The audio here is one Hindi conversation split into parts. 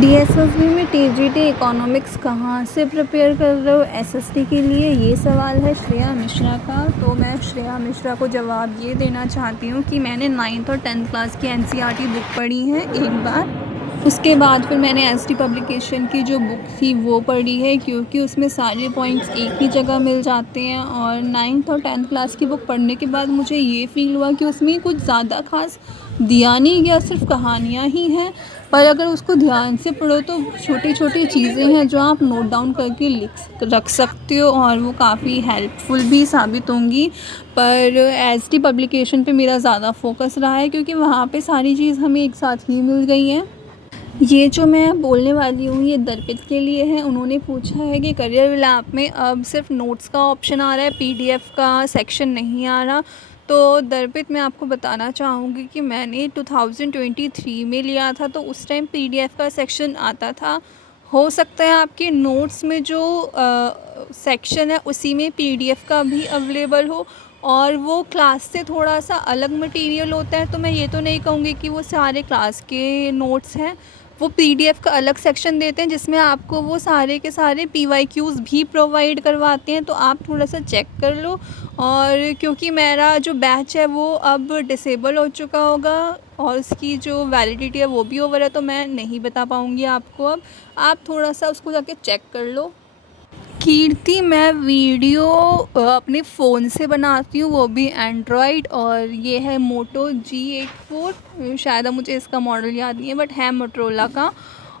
डीएसएसबी में टीजीटी इकोनॉमिक्स कहाँ से प्रिपेयर कर रहे हो एसएसटी के लिए, ये सवाल है श्रेया मिश्रा का। तो मैं श्रेया मिश्रा को जवाब ये देना चाहती हूँ कि मैंने 9th और 10th क्लास की एनसीईआरटी बुक पढ़ी है एक बार। उसके बाद फिर मैंने एसटी पब्लिकेशन की जो बुक थी वो पढ़ी है, क्योंकि उसमें सारे पॉइंट्स एक ही जगह मिल जाते हैं। और 9th और 10th क्लास की बुक पढ़ने के बाद मुझे ये फ़ील हुआ कि उसमें कुछ ज़्यादा खास दिया नहीं गया, सिर्फ कहानियाँ ही हैं। पर अगर उसको ध्यान से पढ़ो तो छोटी छोटी चीज़ें हैं जो आप नोट डाउन करके रख सकते हो, और वो काफ़ी हेल्पफुल भी साबित होंगी। पर एसटी पब्लिकेशन पे मेरा ज़्यादा फोकस रहा है, क्योंकि वहाँ पे सारी चीज़ हमें एक साथ ही मिल गई हैं। ये जो मैं बोलने वाली हूँ ये दर्पित के लिए है। उन्होंने पूछा है कि करियर लैब में अब सिर्फ नोट्स का ऑप्शन आ रहा है, पीडीएफ का सेक्शन नहीं आ रहा। तो दर्पित, मैं आपको बताना चाहूँगी कि मैंने 2023 में लिया था, तो उस टाइम पीडीएफ का सेक्शन आता था। हो सकता है आपके नोट्स में जो सेक्शन है उसी में पीडीएफ का भी अवेलेबल हो, और वो क्लास से थोड़ा सा अलग मटेरियल होता है। तो मैं ये तो नहीं कहूँगी कि वो सारे क्लास के नोट्स हैं, वो पीडीएफ का अलग सेक्शन देते हैं जिसमें आपको वो सारे के सारे पीवाईक्यूज़ भी प्रोवाइड करवाते हैं। तो आप थोड़ा सा चेक कर लो। और क्योंकि मेरा जो बैच है वो अब डिसेबल हो चुका होगा और उसकी जो वैलिडिटी है वो भी ओवर है, तो मैं नहीं बता पाऊँगी आपको। अब आप थोड़ा सा उसको जाके चेक कर लो। कीर्ति, मैं वीडियो अपने फ़ोन से बनाती हूँ, वो भी एंड्रॉयड, और ये है मोटो G84। शायद अब मुझे इसका मॉडल याद नहीं है, बट है मोटरोला का।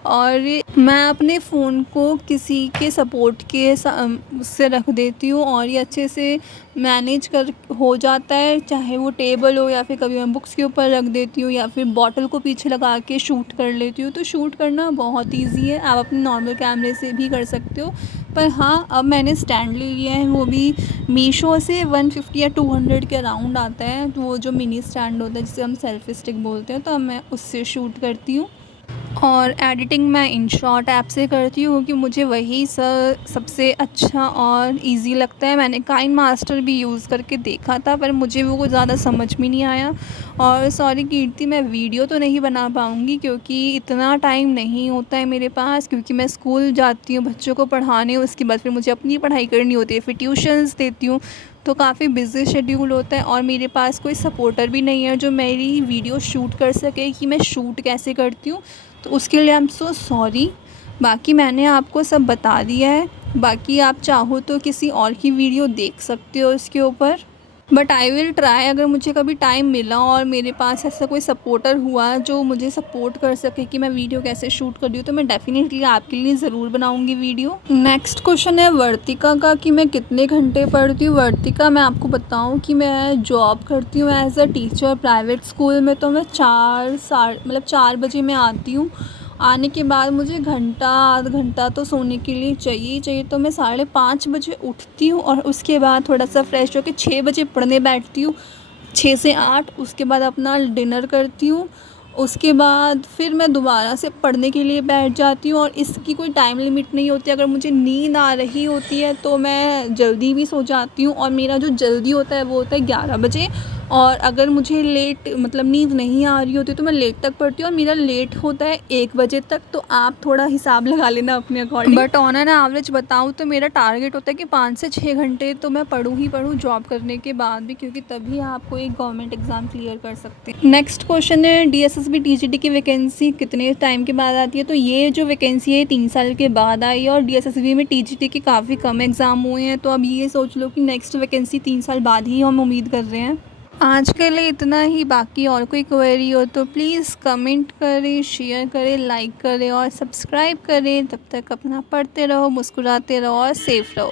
और मैं अपने फ़ोन को किसी के सपोर्ट के उससे रख देती हूँ, और ये अच्छे से मैनेज कर हो जाता है, चाहे वो टेबल हो या फिर कभी मैं बुक्स के ऊपर रख देती हूँ या फिर बॉटल को पीछे लगा के शूट कर लेती हूँ। तो शूट करना बहुत ईजी है, आप अपने नॉर्मल कैमरे से भी कर सकते हो। पर हाँ, अब मैंने स्टैंड ले लिया है, वो भी मीशो से 150 या 200 के अराउंड आता है। वो जो मिनी स्टैंड होता है जिसे हम सेल्फी स्टिक बोलते हैं, तो अब मैं उससे शूट करती हूँ। और एडिटिंग मैं InShot ऐप से करती हूँ, क्योंकि मुझे वही सबसे अच्छा और इजी लगता है। मैंने काइनमास्टर भी यूज़ करके देखा था, पर मुझे वो कुछ ज़्यादा समझ में नहीं आया। और सॉरी कीर्ति, मैं वीडियो तो नहीं बना पाऊँगी, क्योंकि इतना टाइम नहीं होता है मेरे पास, क्योंकि मैं स्कूल जाती हूँ बच्चों को पढ़ाने, उसके बाद फिर मुझे अपनी पढ़ाई करनी होती है, फिर ट्यूशन्स देती हूँ। तो काफ़ी बिज़ी शेड्यूल होता है, और मेरे पास कोई सपोर्टर भी नहीं है जो मेरी वीडियो शूट कर सके कि मैं शूट कैसे करती हूँ। तो उसके लिए आई एम सो सॉरी। बाकी मैंने आपको सब बता दिया है। बाकी आप चाहो तो किसी और की वीडियो देख सकते हो इसके ऊपर, बट आई विल ट्राई। अगर मुझे कभी टाइम मिला और मेरे पास ऐसा कोई सपोर्टर हुआ जो मुझे सपोर्ट कर सके कि मैं वीडियो कैसे शूट कर रही हूँ, तो मैं डेफिनेटली आपके लिए ज़रूर बनाऊँगी वीडियो। नेक्स्ट क्वेश्चन है वर्तिका का कि मैं कितने घंटे पढ़ती हूँ। वर्तिका, मैं आपको बताऊँ कि मैं जॉब करती हूँ as a teacher private school में। तो मैं 4 बजे मैं आती हूँ। आने के बाद मुझे घंटा आधा घंटा तो सोने के लिए चाहिए ही चाहिए। तो मैं 5:30 बजे उठती हूँ, और उसके बाद थोड़ा सा फ्रेश होकर 6 बजे पढ़ने बैठती हूँ, 6 से 8। उसके बाद अपना डिनर करती हूँ, उसके बाद फिर मैं दोबारा से पढ़ने के लिए बैठ जाती हूँ। और इसकी कोई टाइम लिमिट नहीं होती। अगर मुझे नींद आ रही होती है तो मैं जल्दी भी सो जाती हूँ, और मेरा जो जल्दी होता है वो होता है 11 बजे। और अगर मुझे लेट मतलब नींद नहीं आ रही होती तो मैं लेट तक पढ़ती हूँ, और मेरा लेट होता है 1 बजे तक। तो आप थोड़ा हिसाब लगा लेना अपने according. But on an average बताऊँ तो मेरा टारगेट होता है कि 5 से 6 घंटे तो मैं पढ़ूँ ही पढ़ूँ जॉब करने के बाद भी, क्योंकि तभी आप कोई गवर्नमेंट एग्ज़ाम क्लियर कर सकते हैं। नेक्स्ट क्वेश्चन है डीएसएसबी टीजीटी की वैकेंसी कितने टाइम के बाद आती है। तो ये जो वैकेंसी है 3 साल के बाद आई है, और डीएसएसबी में टीजीटी के काफ़ी कम एग्ज़ाम हुए हैं। तो अब ये सोच लो कि नेक्स्ट वैकेंसी 3 साल बाद ही हम उम्मीद कर रहे हैं। आज के लिए इतना ही। बाकी और कोई क्वेरी हो तो प्लीज़ कमेंट करें, शेयर करें, लाइक करें और सब्सक्राइब करें। तब तक अपना पढ़ते रहो, मुस्कुराते रहो और सेफ रहो।